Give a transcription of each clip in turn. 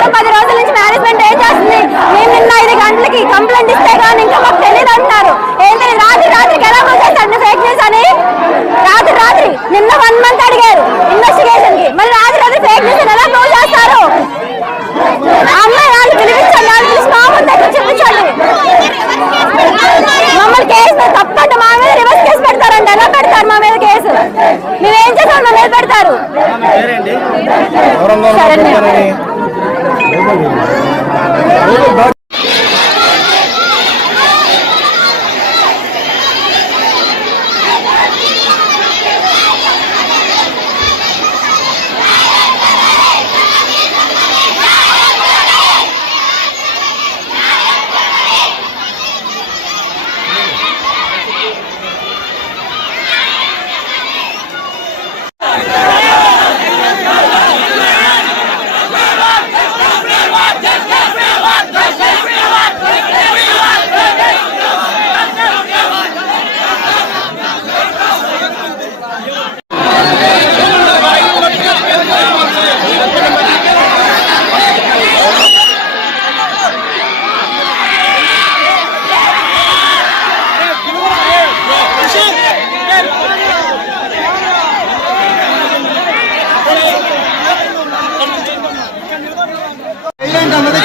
వారం పది రోజుల నుంచి మేనేజ్మెంట్ ఏం చేస్తుంది? మేము నిన్న ఐదు గంటలకి కంప్లైంట్ ఇస్తే కానీ ఇంకా మాకు తెలియదు అంటున్నారు. ఏంటి రాత్రి రాత్రికి ఎలా చేస్తారు ఫేక్ న్యూస్ అని? రాత్రి రాత్రి నిన్న వన్ మంత్ అడిగారు ఇన్వెస్టిగేషన్కి. మరి రాత్రి రాత్రి ఫేక్ న్యూస్ ఎలా ప్రూవ్ చేస్తారు? అమ్మాయి వాళ్ళు పిలిపించండి వాళ్ళు పిలిచి మా ముందు దగ్గర చూపించండి. మమ్మల్ని కేసు మా మీద రివర్స్ కేసు పెడతారండి. ఎలా పెడతారు మా మీద కేసు మేమేం చేసాం మా మీద పెడతారు. Valeu.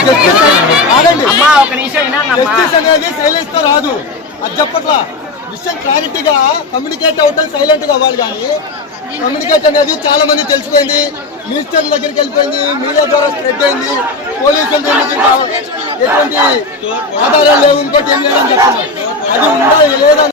జస్టిస్ ఆగండి. జస్టిస్ అనేది సైలెన్స్తో రాదు. అది చెప్పట్లా. విషయం క్లారిటీగా కమ్యూనికేట్ అవటం సైలెంట్గా అవ్వాలి కానీ కమ్యూనికేట్ అనేది చాలా మంది తెలిసిపోయింది. మినిస్టర్ దగ్గరికి వెళ్ళిపోయింది మీడియా ద్వారా స్ప్రెడ్ అయింది. పోలీసుల ఎటువంటి ఆధారాలు లేవు ఇంకోటి ఏం లేదని చెప్తున్నారు అది ఉందా లేదా